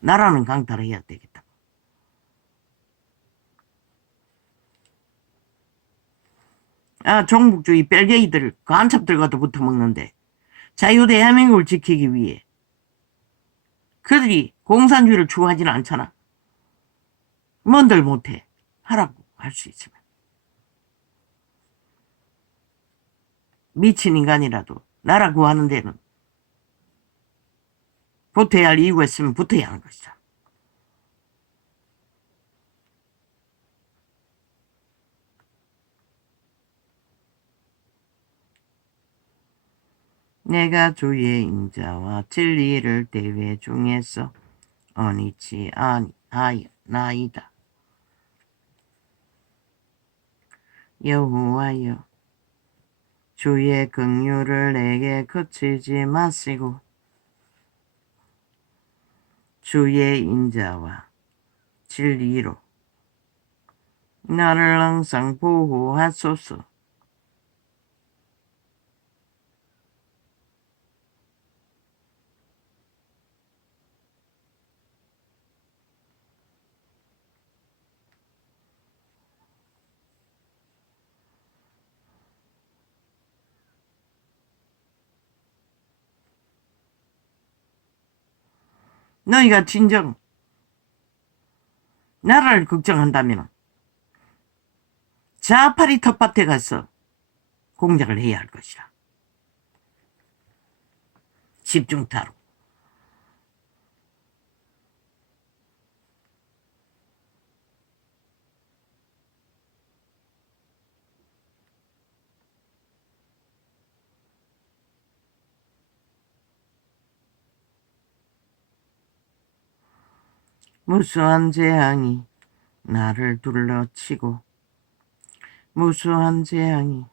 나라는 강탈해야 되겠다. 종북주의 뺄개이들 간첩들과도 붙어먹는데 자유대한민국을 지키기 위해 그들이 공산주의를 추구하지는 않잖아. 뭔들 못해. 하라고 할 수 있으면. 미친 인간이라도 나라 구하는 데는 붙어야 할 이유가 있으면 붙어야 하는 것이다. 내가 주의 인자와 진리를 대회 중에서 어니치 아나이다. 여호와여, 주의 긍휼을 내게 그치지 마시고 주의 인자와 진리로 나를 항상 보호하소서. 너희가 진정 나라를 걱정한다면 자파리 텃밭에 가서 공작을 해야 할 것이라. 집중타로. 무수한 재앙이 나를 둘러치고 무수한 재앙이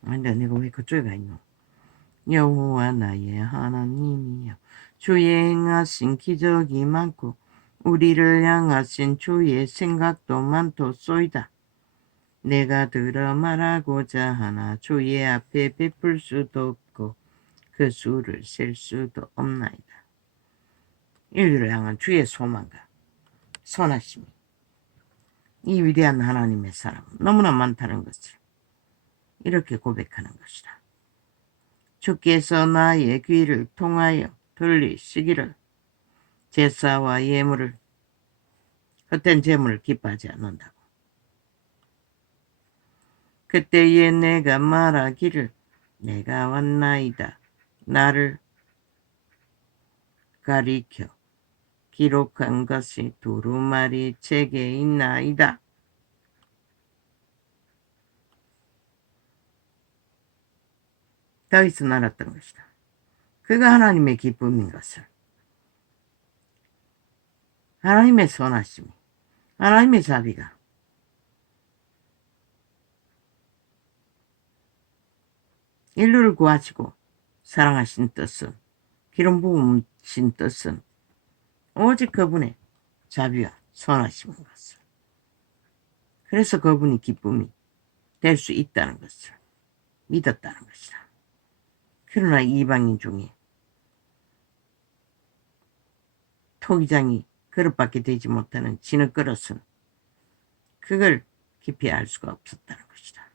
근데 내가 왜 그쪽에 가 있노? 여호와 나의 하나님이여, 주의 행하신 기적이 많고 우리를 향하신 주의 생각도 많도소이다. 내가 들어 말하고자 하나 주의 앞에 베풀 수도 없고 그 수를 셀 수도 없나이다. 인류를 향한 주의 소망과 선하심이 이 위대한 하나님의 사랑 너무나 많다는 것을 이렇게 고백하는 것이다. 주께서 나의 귀를 통하여 들리시기를 제사와 예물을 헛된 재물을 기뻐하지 않는다고. 그때에 내가 말하기를 내가 왔나이다. 나를 가리켜 기록한 것이 두루마리 책에 있나이다. 다윗은 알았던 것이다. 그가 하나님의 기쁨인 것을, 하나님의 선하심이, 하나님의 자비가 인류를 구하시고 사랑하신 뜻은, 기름 부으신 뜻은 오직 그분의 자비와 선하심인 것을, 그래서 그분이 기쁨이 될 수 있다는 것을 믿었다는 것이다. 그러나 이방인 중에 토기장이 그릇밖에 되지 못하는 진흙그릇은 그걸 깊이 알 수가 없었다는 것이다.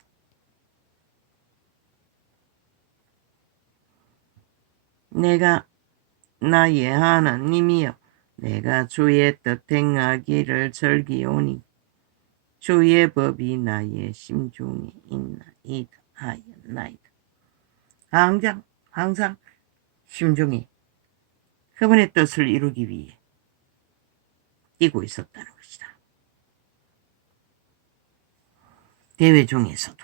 내가 나의 하나님이여, 내가 주의 뜻 행하기를 즐기오니 주의 법이 나의 심중에 있나이다 하였나이다. 항상 심중에 그분의 뜻을 이루기 위해 뛰고 있었다는 것이다. 대회 중에서도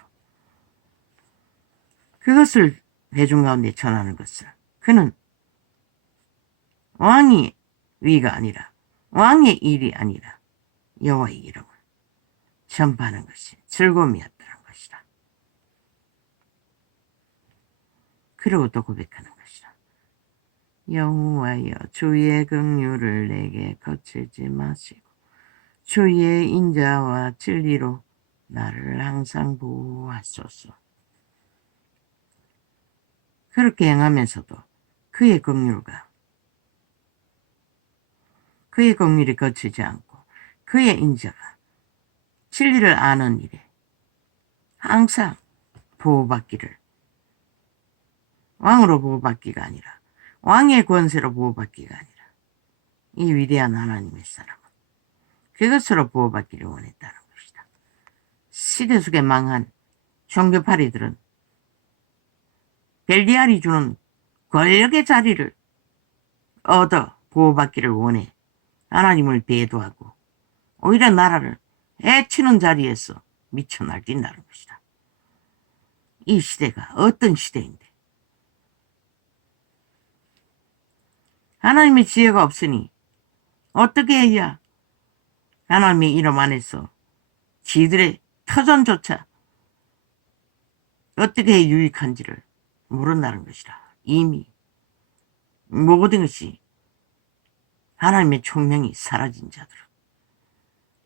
그것을 회중 가운데 전하는 것을 그는 왕의 위가 아니라, 왕의 일이 아니라 여호와의 이름을 전파하는 것이 즐거움이었다는 것이다. 그러고 또 고백하는 것이다. 여호와여 주의 긍휼을 내게 거치지 마시고 주의 인자와 진리로 나를 항상 보호하소서. 그렇게 행하면서도 그의 긍휼이 거치지 않고 그의 인자가 진리를 아는 일에 항상 보호받기를, 왕으로 보호받기가 아니라 왕의 권세로 보호받기가 아니라 이 위대한 하나님의 사람은 그것으로 보호받기를 원했다는 것이다. 시대 속에 망한 종교파리들은 벨리알이 주는 권력의 자리를 얻어 보호받기를 원해 하나님을 배도하고 오히려 나라를 해치는 자리에서 미쳐 날뛴다는 것이다. 이 시대가 어떤 시대인데 하나님의 지혜가 없으니 어떻게 해야 하나님의 이름 안에서 지들의 터전조차 어떻게 유익한지를 모른다는 것이라. 이미 모든 것이 하나님의 총명이 사라진 자들은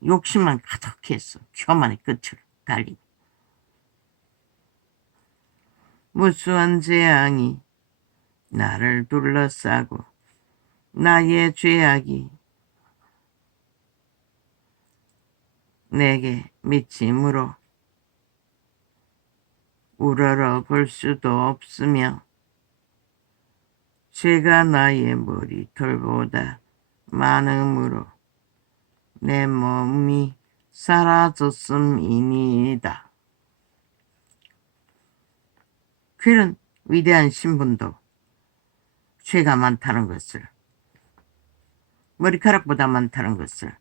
욕심만 가득해서 교만의 끝을 달리고 무수한 재앙이 나를 둘러싸고 나의 죄악이 내게 미침으로 우러러 볼 수도 없으며 죄가 나의 머리털보다 많음으로 내 몸이 사라졌음이니이다. 그런 위대한 신분도 죄가 많다는 것을, 머리카락보다 많다는 것을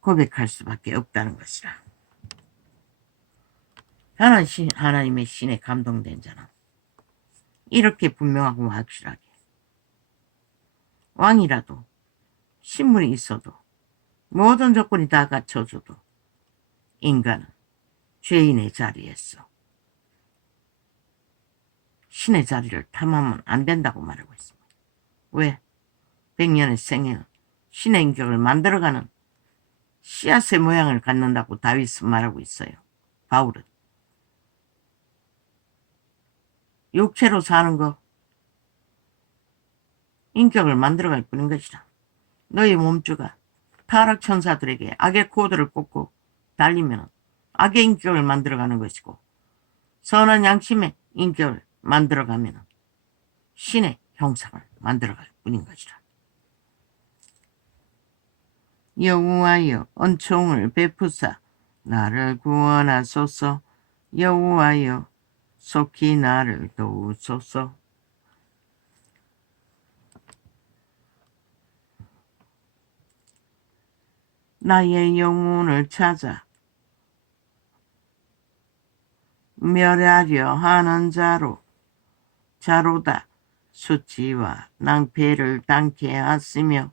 고백할 수밖에 없다는 것이라. 하나님의 신에 감동된 자는 이렇게 분명하고 확실하게 왕이라도 신분이 있어도 모든 조건이 다 갖춰져도 인간은 죄인의 자리에서 신의 자리를 탐하면 안 된다고 말하고 있습니다. 왜? 100년의 생애 신의 인격을 만들어가는 씨앗의 모양을 갖는다고 다윗은 말하고 있어요. 바울은 육체로 사는 거 인격을 만들어갈 뿐인 것이라. 너희 몸주가 타락 천사들에게 악의 코드를 꽂고 달리면 악의 인격을 만들어가는 것이고 선한 양심의 인격을 만들어가면 신의 형상을 만들어갈 뿐인 것이라. 여호와여 은총을 베푸사 나를 구원하소서. 여호와여 속히 나를 도우소서. 나의 영혼을 찾아 멸하려 하는 자로다. 수치와 낭패를 당케 하시며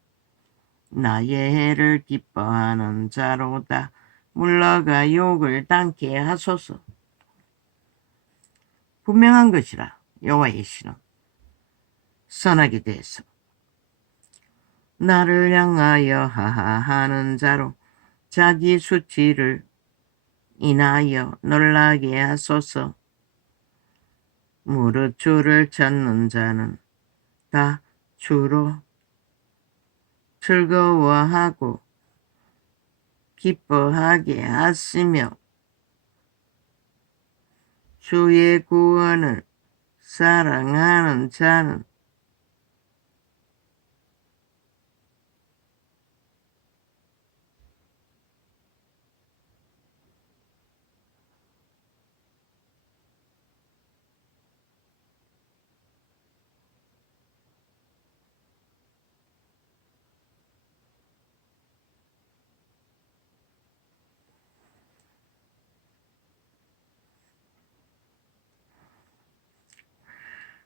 나의 해를 기뻐하는 자로다. 물러가 욕을 당케 하소서. 분명한 것이라. 여호와의 신은 선하게 대해서 나를 향하여 하하하는 자로 자기 수치를 인하여 놀라게 하소서. 무릇 주를 찾는 자는 다 주로 즐거워하고 기뻐하게 하시며 주의 구원을 사랑하는 자는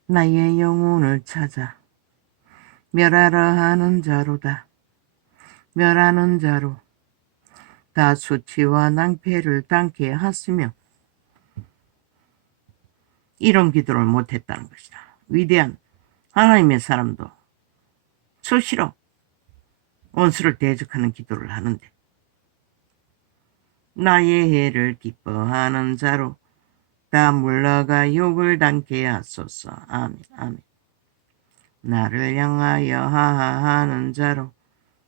나의 영혼을 찾아 멸하려 하는 자로다. 멸하는 자로 다 수치와 낭패를 당케 하시며 이런 기도를 못했다는 것이다. 위대한 하나님의 사람도 수시로 원수를 대적하는 기도를 하는데 나의 해를 기뻐하는 자로 다 물러가 욕을 당케 하소서. 아멘. 아멘. 나를 향하여 하하하는 자로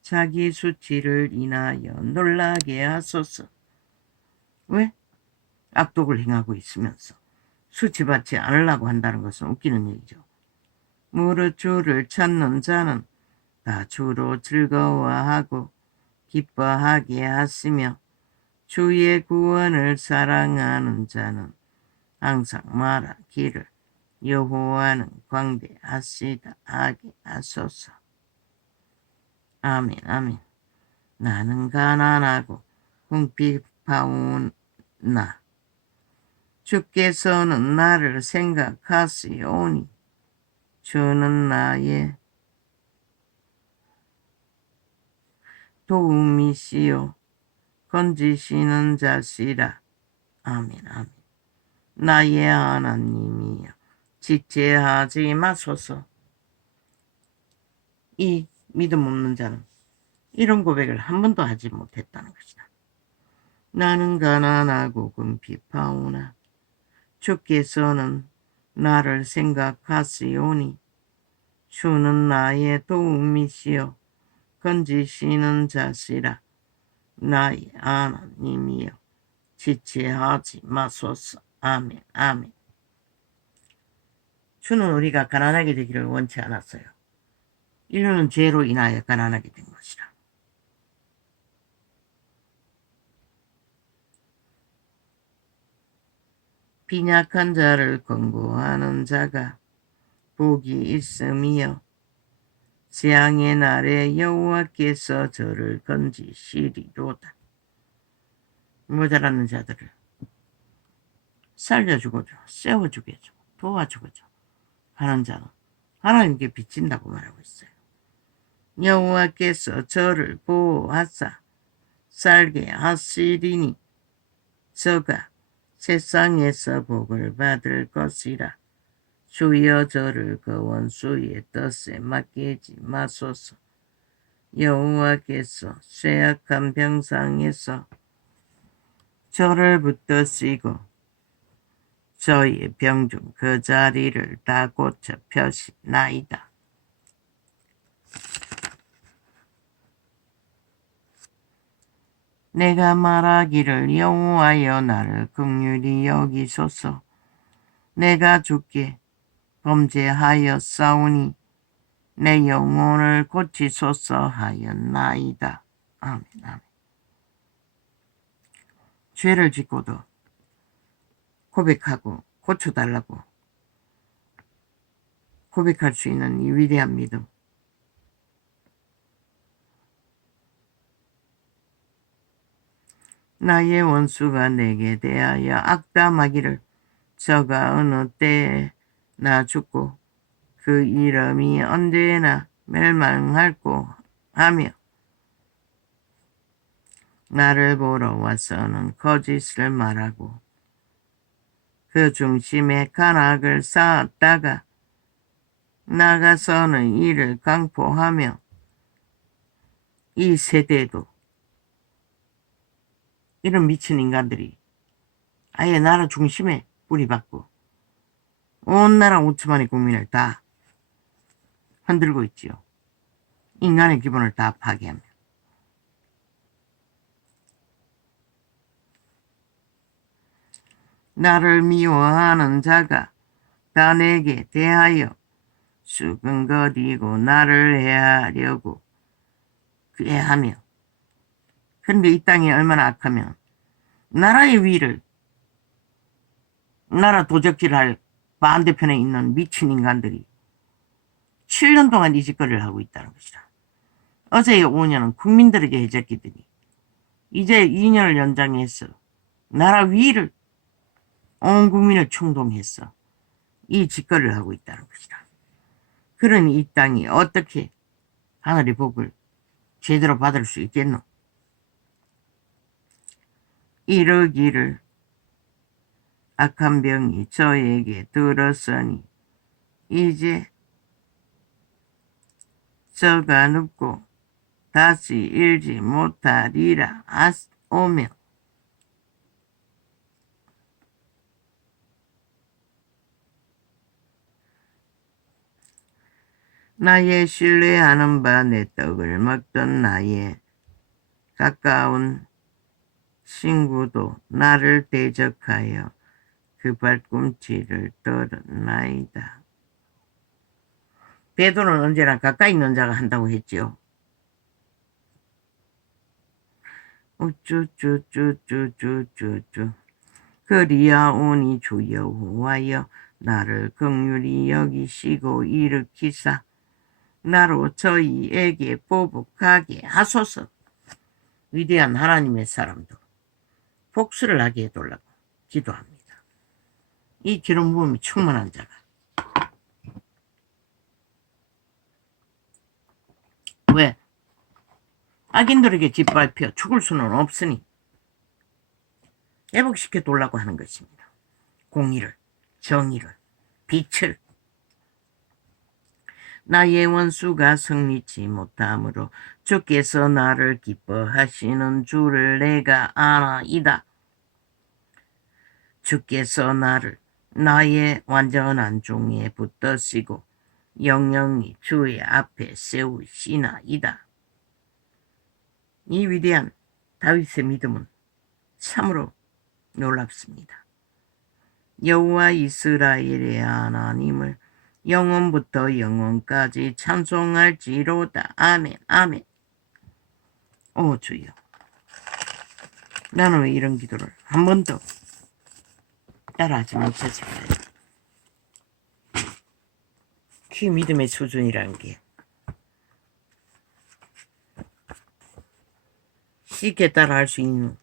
자기 수치를 인하여 놀라게 하소서. 왜? 악독을 행하고 있으면서 수치받지 않으려고 한다는 것은 웃기는 얘기죠. 무릇 주를 찾는 자는 다 주로 즐거워하고 기뻐하게 하시며 주의 구원을 사랑하는 자는 항상 말하기를 여호와는 광대하시다 하게 하소서. 아멘. 아멘. 나는 가난하고 궁핍하오나 주께서는 나를 생각하시오니 주는 나의 도움이시요 건지시는 자시라. 아멘. 아멘. 나의 하나님이여 지체하지 마소서. 이 믿음 없는 자는 이런 고백을 한 번도 하지 못했다는 것이다. 나는 가난하고 궁핍하오나 주께서는 나를 생각하시오니 주는 나의 도움이시여 건지시는 자시라. 나의 하나님이여 지체하지 마소서. 아멘. 아멘. 주는 우리가 가난하게 되기를 원치 않았어요. 인류는 죄로 인하여 가난하게 된 것이라. 빈약한 자를 권고하는 자가 복이 있음이여 재앙의 날에 여호와께서 저를 건지시리로다. 모자라는 자들을 살려주고자 세워주게죠. 도와주고자 하는 자는 하나님께 빚진다고 말하고 있어요. 여호와께서 저를 보호하사 살게 하시리니 저가 세상에서 복을 받을 것이라. 주여 저를 그 원수의 뜻에 맡기지 마소서. 여호와께서 쇠약한 병상에서 저를 붙드시고 저의 병중 그 자리를 다 고쳐 펴시나이다. 내가 말하기를 여호와여 나를 긍휼히 여기소서. 내가 주께 범죄하였사오니 내 영혼을 고치소서 하였나이다. 아멘. 아멘. 죄를 짓고도 고백하고 고쳐달라고 고백할 수 있는 이 위대한 믿음. 나의 원수가 내게 대하여 악담하기를 저가 어느 때에 나 죽고 그 이름이 언제나 멸망할고 하며 나를 보러 와서는 거짓을 말하고 그 중심에 간악을 쌓았다가 나가서는 이를 강포하며 이 세대에도 이런 미친 인간들이 아예 나라 중심에 뿌리박고 온 나라 5천만의 국민을 다 흔들고 있지요. 인간의 기본을 다 파괴하며 나를 미워하는 자가 다 내게 대하여 수근거리고 나를 해하려고 그래하며 그런데 이 땅이 얼마나 악하면 나라의 위를 나라 도적질할 반대편에 있는 미친 인간들이 7년 동안 이 짓거리를 하고 있다는 것이다. 어제의 5년은 국민들에게 해적기더니 이제 2년을 연장해서 나라 위를 온 국민을 충동해서 이 짓거리를 하고 있다는 것이다. 그러니 이 땅이 어떻게 하늘의 복을 제대로 받을 수 있겠노? 이러기를 악한 병이 저에게 들었으니 이제 저가 눕고 다시 일지 못하리라 오며 나의 신뢰하는 바 내 떡을 먹던 나의 가까운 친구도 나를 대적하여 그 발꿈치를 떨었나이다. 베드로는 언제나 가까이 있는 자가 한다고 했지요. 우쭈쭈쭈쭈쭈쭈쭈 그리하오니 주 여호와여 나를 긍휼히 여기시고 일으키사 나로 저희에게 보복하게 하소서. 위대한 하나님의 사람도 복수를 하게 해달라고 기도합니다. 이 기름 부음이 충만한 자가 왜? 악인들에게 짓밟혀 죽을 수는 없으니 회복시켜 달라고 하는 것입니다. 공의를, 정의를, 빛을. 나의 원수가 승리치 못함으로 주께서 나를 기뻐하시는 줄을 내가 아나이다. 주께서 나를 나의 완전한 종에 붙드시고 영영이 주의 앞에 세우시나이다. 이 위대한 다윗의 믿음은 참으로 놀랍습니다. 여호와 이스라엘의 하나님을 영원부터 영원까지 찬송할지로다. 아멘. 아멘. 오 주여, 나는 왜 이런 기도를 한 번도 따라하지 못했을까요? 그 믿음의 수준이라는 게 쉽게 따라할 수 있는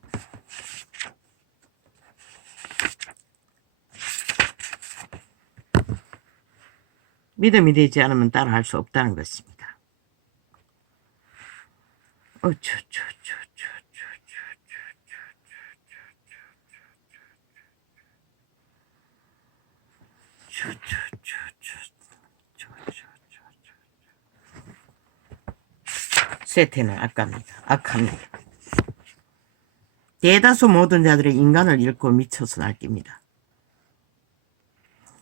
믿음이 되지 않으면 따라할 수 없다는 것입니다. 세태는 악합니다. 대다수 모든 자들의 인간을 잃고 미쳐서 날깁니다.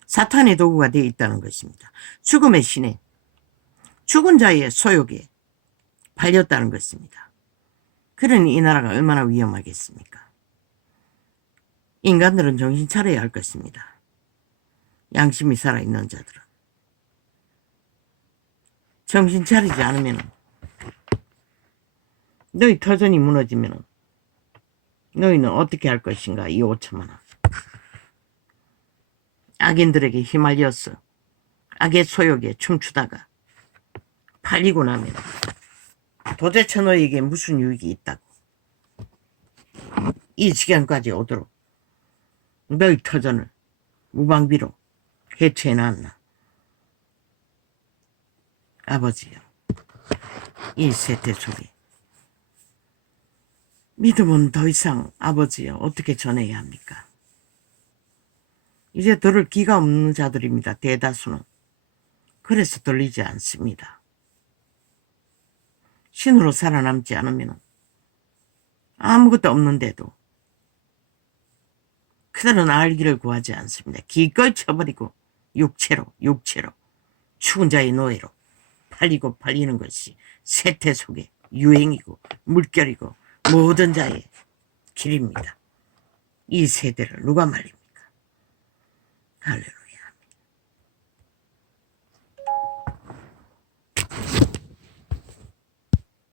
사탄의 도구가 되어 있다는 것입니다. 죽음의 신에 죽은 자의 소욕에 팔렸다는 것입니다. 그러니 이 나라가 얼마나 위험하겠습니까? 인간들은 정신 차려야 할 것입니다. 양심이 살아있는 자들은. 정신 차리지 않으면 너희 터전이 무너지면 너희는 어떻게 할 것인가? 이 5천만 원. 악인들에게 휘말려서 악의 소욕에 춤추다가 팔리고 나면 도대체 너희에게 무슨 유익이 있다고 이 지경까지 오도록 너희 터전을 무방비로 해체해놨나. 아버지요, 이 세대 속에 믿음은 더 이상 아버지요 어떻게 전해야 합니까? 이제 들을 기가 없는 자들입니다. 대다수는. 그래서 들리지 않습니다. 신으로 살아남지 않으면 아무것도 없는데도 그들은 알기를 구하지 않습니다. 기꺼이 쳐버리고 육체로 죽은 자의 노예로 팔리는 것이 세태 속의 유행이고 물결이고 모든 자의 길입니다. 이 세대를 누가 말립니까? 할렐루야.